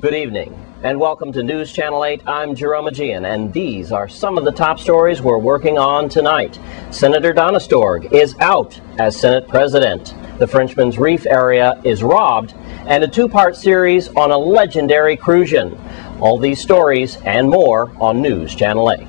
Good evening, and welcome to News Channel 8. I'm Jerome Aegean, and these are some of the top stories we're working on tonight. Senator Donastorg is out as Senate President. The Frenchman's Reef area is robbed, and a two-part series on a legendary crucian. All these stories and more on News Channel 8.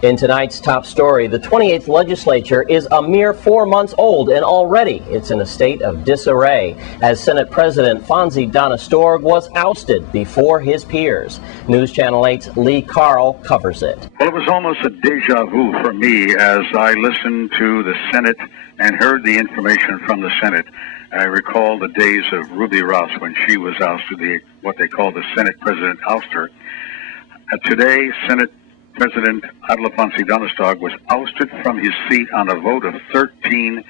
In tonight's top story, the 28th legislature is a mere 4 months old, and already it's in a state of disarray as Senate President Fonzie Donastorg was ousted before his peers. News Channel 8's Lee Carl covers it. Well, it was almost a deja vu for me as I listened to the Senate and heard the information from the Senate. I recall the days of Ruby Ross when she was ousted, what they call the Senate President ouster. Today, Senate President Fonzie Donastorg was ousted from his seat on a vote of 13,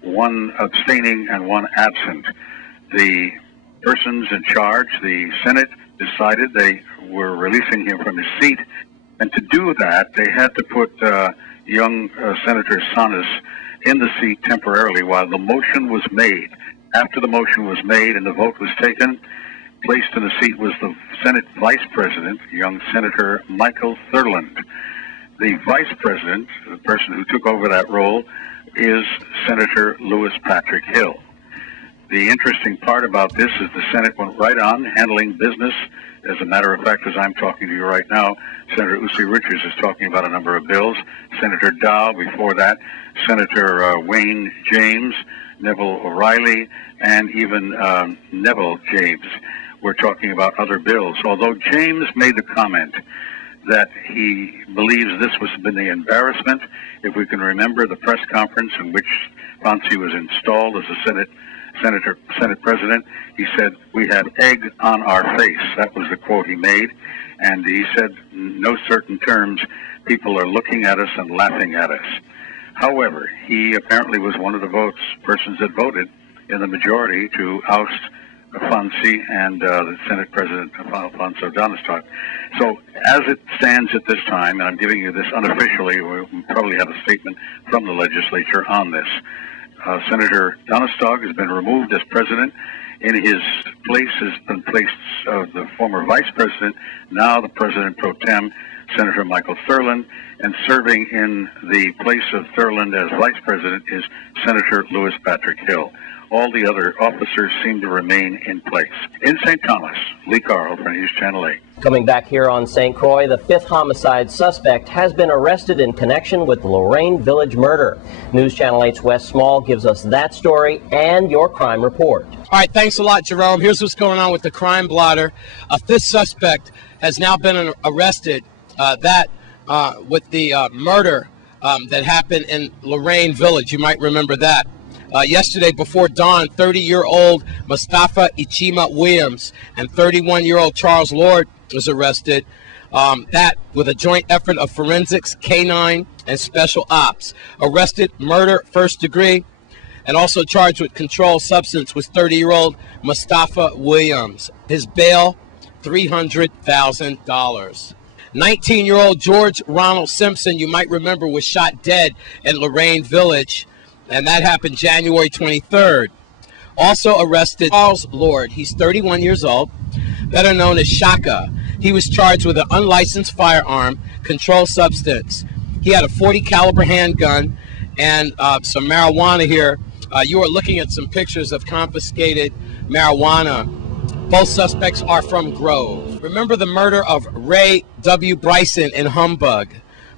1 abstaining and 1 absent. The persons in charge, the Senate, decided they were releasing him from his seat, and to do that, they had to put young Senator Sanas in the seat temporarily while the motion was made. After the motion was made and the vote was taken, placed in the seat was the Senate Vice President, young Senator Michael Thurland. The Vice President, the person who took over that role, is Senator Louis Patrick Hill. The interesting part about this is the Senate went right on handling business. As a matter of fact, as I'm talking to you right now, Senator Usi Richards is talking about a number of bills. Senator Dow, before that, Senator Wayne James, Neville O'Reilly, and even Neville James. We're talking about other bills, although James made the comment that he believes this was been the embarrassment. If we can remember the press conference in which Fonzie was installed as a Senate President, he said, "We have egg on our face." That was the quote he made, and he said, in no certain terms, people are looking at us and laughing at us. However, he apparently was one of the persons that voted in the majority to oust Fonzie and the Senate President Fonzie Donastorg. So as it stands at this time, and I'm giving you this unofficially, we'll probably have a statement from the legislature on this. Senator Donastorg has been removed as president. In his place has been placed the former vice president, now the president pro tem, Senator Michael Thurland, and serving in the place of Thurland as vice president is Senator Louis Patrick Hill. All the other officers seem to remain in place. In St. Thomas, Lee Carl for News Channel 8. Coming back here on St. Croix, the 5th homicide suspect has been arrested in connection with the Lorraine Village murder. News Channel 8's Wes Small gives us that story and your crime report. All right, thanks a lot, Jerome. Here's what's going on with the crime blotter. A 5th suspect has now been arrested with the murder that happened in Lorraine Village. You might remember that. Yesterday before dawn, 30-year-old Mustafa Ichima Williams and 31-year-old Charles Lord was arrested. That with a joint effort of forensics, K-9, and special ops. Arrested, murder, first degree, and also charged with controlled substance was 30-year-old Mustafa Williams. His bail, $300,000. 19-year-old George Ronald Simpson, you might remember, was shot dead in Lorraine Village, and that happened January 23rd. Also arrested Charles Lord. He's 31 years old, better known as Shaka. He was charged with an unlicensed firearm, controlled substance. He had a .40 caliber handgun and some marijuana here. You are looking at some pictures of confiscated marijuana. Both suspects are from Grove. Remember the murder of Ray W. Bryson in Humbug.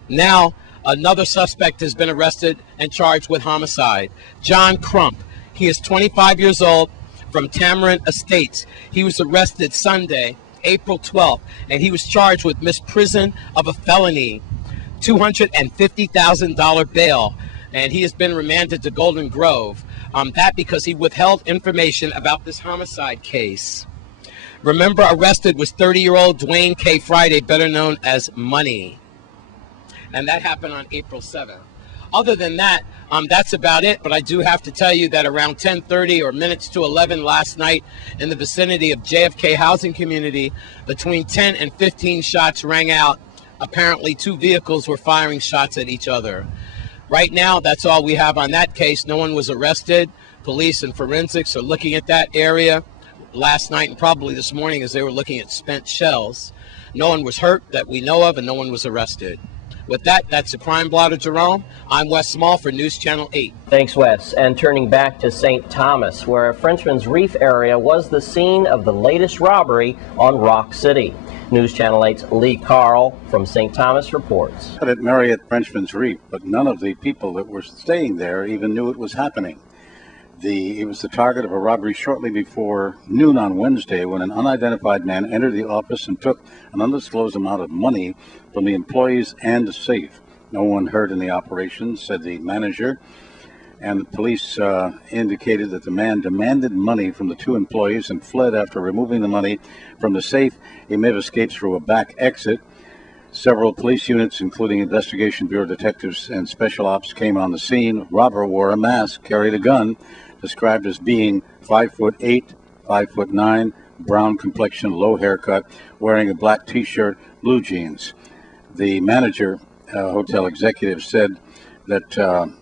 Now, another suspect has been arrested and charged with homicide. John Crump. He is 25 years old from Tamarind Estates. He was arrested Sunday, April 12th, and he was charged with misprision of a felony, $250,000 bail. and he has been remanded to Golden Grove. That because he withheld information about this homicide case. Remember, arrested was 30-year-old Dwayne K. Friday, better known as Money. And that happened on April 7th. Other than that, that's about it. But I do have to tell you that around 10:30 or minutes to 11 last night in the vicinity of JFK housing community, between 10 and 15 shots rang out. Apparently, two vehicles were firing shots at each other. Right now, that's all we have on that case. No one was arrested. Police and forensics are looking at that area last night and probably this morning as they were looking at spent shells. No one was hurt that we know of, and no one was arrested. With that, that's the Crime Blotter, Jerome. I'm Wes Small for News Channel 8. Thanks, Wes. And turning back to St. Thomas, where Frenchman's Reef area was the scene of the latest robbery on Rock City. News Channel 8's Lee Carl from St. Thomas reports. At Marriott Frenchman's Reef, but none of the people that were staying there even knew it was happening. It was the target of a robbery shortly before noon on Wednesday when an unidentified man entered the office and took an undisclosed amount of money from the employees and the safe. No one hurt in the operation, said the manager, and the police indicated that the man demanded money from the two employees and fled after removing the money from the safe. He may have escaped through a back exit. Several police units, including Investigation Bureau detectives and special ops, came on the scene. Robber wore a mask, carried a gun, described as being 5'8", 5'9", brown complexion, low haircut, wearing a black T-shirt, blue jeans. The manager, hotel executive, said that the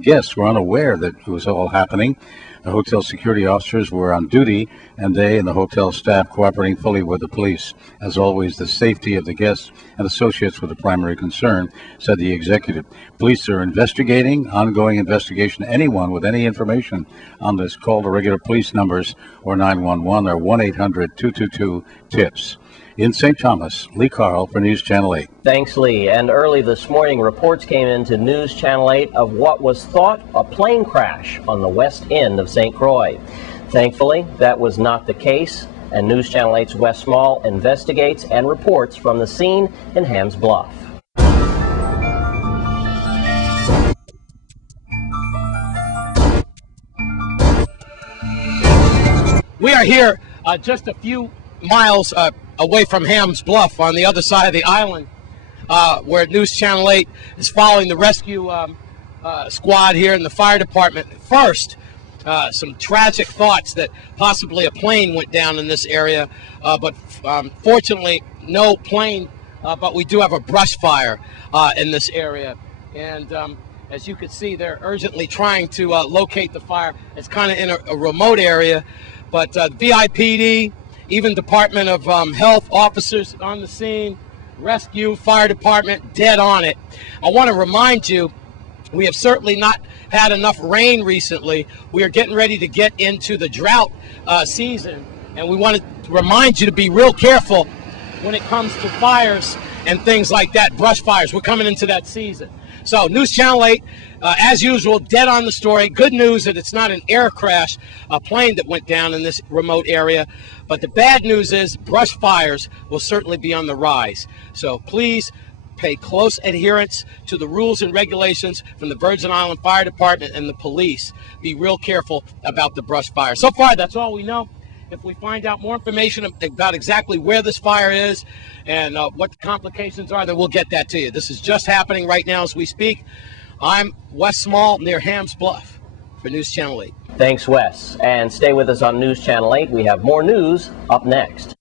guests were unaware that it was all happening. The hotel security officers were on duty, and they and the hotel staff cooperating fully with the police. As always, the safety of the guests and associates were the primary concern, said the executive. Police are investigating, ongoing investigation. Anyone with any information on this, call the regular police numbers or 911 or 1-800-222-TIPS. In St. Thomas, Lee Carl for News Channel 8. Thanks, Lee. And early this morning, reports came into News Channel 8 of what was thought a plane crash on the west end of St. Croix. Thankfully, that was not the case, and News Channel 8's Wes Small investigates and reports from the scene in Hams Bluff. We are here just a few miles away from Hams Bluff on the other side of the island, where News Channel 8 is following the rescue squad here in the fire department. First, some tragic thoughts that possibly a plane went down in this area, but fortunately no plane, but we do have a brush fire in this area. And as you can see, they're urgently trying to locate the fire. It's kind of in a remote area, but VIPD, even Department of Health officers on the scene, rescue, fire department, dead on it. I want to remind you, we have certainly not had enough rain recently. We are getting ready to get into the drought season, and we want to remind you to be real careful when it comes to fires and things like that, brush fires. We're coming into that season. So News Channel 8, as usual, dead on the story. Good news that it's not an air crash, a plane that went down in this remote area. But the bad news is brush fires will certainly be on the rise. So please pay close adherence to the rules and regulations from the Virgin Island Fire Department and the police. Be real careful about the brush fire. So far, that's all we know. If we find out more information about exactly where this fire is and what the complications are, then we'll get that to you. This is just happening right now as we speak. I'm Wes Small near Hams Bluff for News Channel 8. Thanks, Wes. And stay with us on News Channel 8. We have more news up next.